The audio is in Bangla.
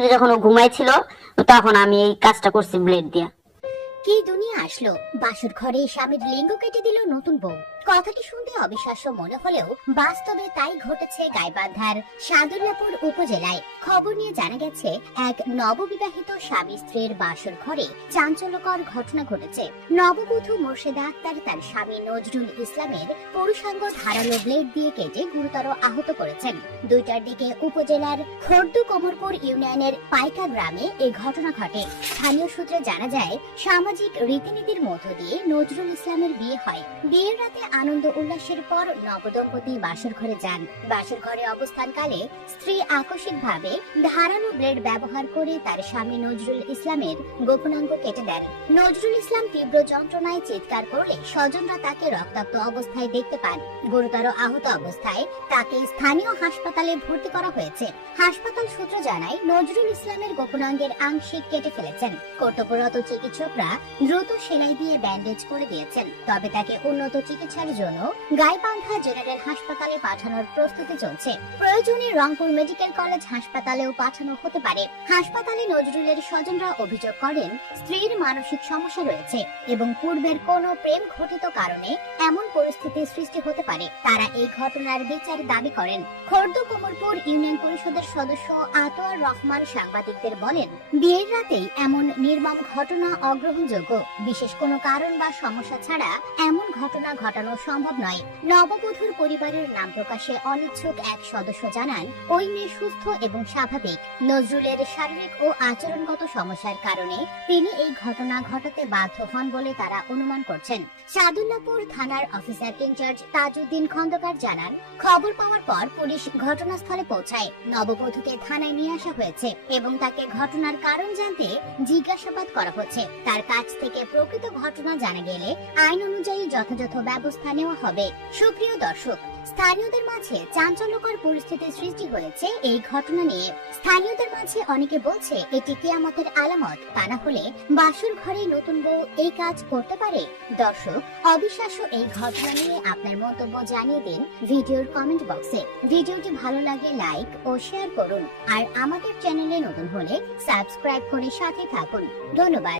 রাত্রে যখন ও ঘুমাইছিল তখন আমি এই কাজটা করছি ব্লেড দিয়া। কি দুনিয়া আসলো, বাসর ঘরে স্বামীর লিঙ্গ কেটে দিল নতুন বউ। কথাটি শুনতে অবিশ্বাস্য মনে হলেও বাস্তবে তাই ঘটেছে গাইবান্ধার সাদুল্লাপুর উপজেলায়। খবর নিয়ে জানা গেছে, এক নববিবাহিত স্বামী স্ত্রীর বাসর ঘরে চাঞ্চল্যকর ঘটনা ঘটেছে। নববধূ মোর্শেদা আক্তার তার স্বামী নজরুল ইসলামের পুরুষাঙ্গ ধারালো ব্লেড দিয়ে কেটে গুরুতর আহত করেছেন। 2টার দিকে উপজেলার খর্দু কোমরপুর ইউনিয়নের পাইকা গ্রামে এই ঘটনা ঘটে। স্থানীয় সূত্রে জানা যায়, সামাজিক রীতিনীতির মধ্য দিয়ে নজরুল ইসলামের বিয়ে হয়। বিয়ের রাতে আনন্দ উল্লাসের পর নবদম্পতি বাসর ঘরে যান। বাসর ঘরে অবস্থানকালে স্ত্রী আকস্মিকভাবে ধারালো ব্লেড ব্যবহার করে তার স্বামী নজরুল ইসলামের গোপনাঙ্গ কেটে দেন। নজরুল ইসলাম তীব্র যন্ত্রণায় চিৎকার করলে স্বজনরা তাকে রক্তাক্ত অবস্থায় দেখতে পান। গুরুতর আহত অবস্থায় তাকে স্থানীয় হাসপাতালে ভর্তি করা হয়েছে। হাসপাতাল সূত্র জানায়, নজরুল ইসলামের গোপনাঙ্গের আংশিক কেটে ফেলেছেন। কর্তব্যরত চিকিৎসকরা দ্রুত সেলাই দিয়ে ব্যান্ডেজ করে দিয়েছেন। তবে তাকে উন্নত চিকিৎসার জন্য গাইবান্ধা জেনারেল হাসপাতালে পাঠানোর প্রস্তুতি চলছে। প্রয়োজনে রংপুর মেডিকেল কলেজ হাসপাতালেও পাঠানো হতে পারে। হাসপাতালে নজরুলের স্বজনরা অভিযোগ করেন, স্ত্রীর মানসিক সমস্যা রয়েছে এবং পূর্বের কোনো প্রেম ঘটিত কারণে এমন পরিস্থিতির সৃষ্টি হতে পারে। তারা এই ঘটনার বিচার দাবি করেন। খর্দু কোমরপুর ইউনিয়ন পরিষদের সদস্য আতোয়ার রহমান সাংবাদিকদের বলেন, বিয়ের রাতেই এমন নির্মম ঘটনা অগ্রহণযোগ্য। বিশেষ কোনো কারণ বা সমস্যা ছাড়া এমন ঘটনা ঘটানো সম্ভব নয়। নববধূর পরিবারের নাম প্রকাশে অনিচ্ছুক এক সদস্য জানান, ওই মেয়ে সুস্থ এবং স্বাভাবিক। নজরুলের শারীরিক ও আচরণগত সমস্যার কারণে তিনি এই ঘটনা ঘটাতে বাধ্য হন বলে তারা অনুমান করছেন। সাদুল্লাপুর থানার অফিসার ইনচার্জ তাজউদ্দিন খন্দকার জানান, খবর পাওয়ার পর পুলিশ ঘটনাস্থলে পৌঁছায়। নববধূকে থানায় নিয়ে আসা হয়েছে এবং তাকে ঘটনার কারণ জানতে জিজ্ঞাসাবাদ করা হচ্ছে। তার কাছ থেকে প্রকৃত ঘটনা জানা গেলে আইন অনুযায়ী যথাযথ ব্যবস্থা নেওয়া হবে। সুপ্রিয় দর্শক, স্থানীয়দের মাঝে চাঞ্চল্যকর পরিস্থিতির সৃষ্টি হয়েছে এই ঘটনা নিয়ে। স্থানীয়দের মাঝে অনেকে বলছে, এটি কিয়ামতের আলামত। তা না হলে বাসর ঘরে নতুন বউ এই কাজ করতে পারে? দর্শক, অবিশ্বাস্য এই ঘটনা নিয়ে আপনার মন্তব্য জানিয়ে দিন ভিডিওর কমেন্ট বক্সে। ভিডিওটি ভালো লাগলে লাইক ও শেয়ার করুন, আর আমাদের চ্যানেলে নতুন হলে সাবস্ক্রাইব করে সাথে থাকুন। ধন্যবাদ।